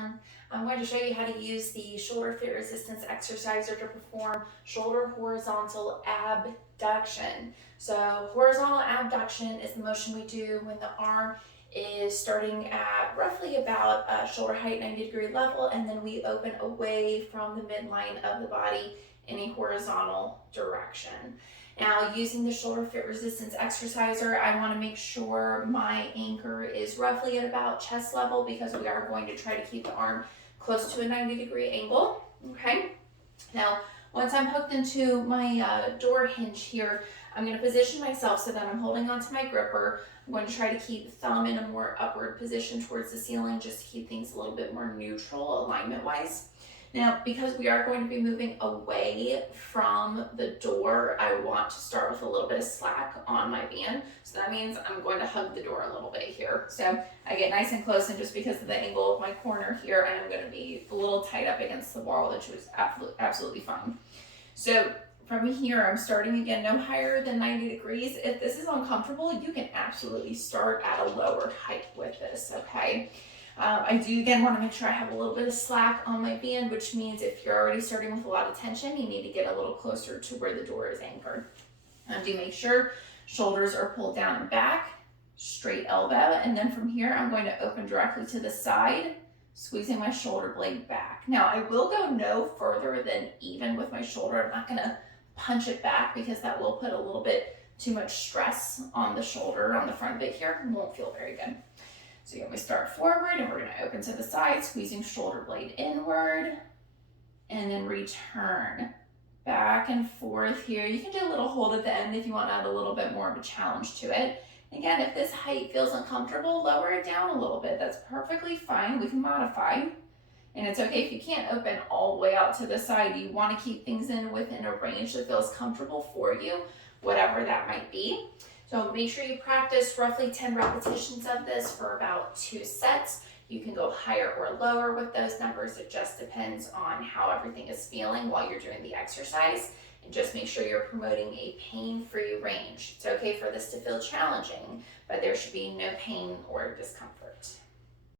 everyone. I'm going to show you how to use the ShoulderFit resistance exerciser to perform shoulder horizontal abduction. So horizontal abduction is the motion we do when the arm is starting at roughly about shoulder height, 90-degree level, and then we open away from the midline of the body in a horizontal direction. Now, using the ShoulderFit resistance exerciser, I want to make sure my anchor is roughly at about chest level because we are going to try to keep the arm close to a 90-degree angle, okay? Now, once I'm hooked into my door hinge here, I'm going to position myself so that I'm holding onto my gripper. I'm going to try to keep thumb in a more upward position towards the ceiling just to keep things a little bit more neutral alignment-wise. Now, because we are going to be moving away from the door, I want to start with a little bit of slack on my band. So that means I'm going to hug the door a little bit here. So I get nice and close, and just because of the angle of my corner here, I am going to be a little tight up against the wall, which was absolutely fine. So from here, I'm starting again no higher than 90 degrees. If this is uncomfortable, you can absolutely start at a lower height with this, okay? I do again want to make sure I have a little bit of slack on my band, which means if you're already starting with a lot of tension, you need to get a little closer to where the door is anchored. Do make sure shoulders are pulled down and back, straight elbow, and then from here I'm going to open directly to the side, squeezing my shoulder blade back. Now I will go no further than even with my shoulder. I'm not going to punch it back because that will put a little bit too much stress on the shoulder, on the front bit here, and won't feel very good. So again, we start forward and we're going to open to the side, squeezing shoulder blade inward, and then return back and forth here. You can do a little hold at the end if you want to add a little bit more of a challenge to it. Again, if this height feels uncomfortable, lower it down a little bit. That's perfectly fine. We can modify. And it's okay if you can't open all the way out to the side. You want to keep things within a range that feels comfortable for you, whatever that might be. So make sure you practice roughly 10 repetitions of this for about 2 sets. You can go higher or lower with those numbers. It just depends on how everything is feeling while you're doing the exercise. And just make sure you're promoting a pain-free range. It's okay for this to feel challenging, but there should be no pain or discomfort.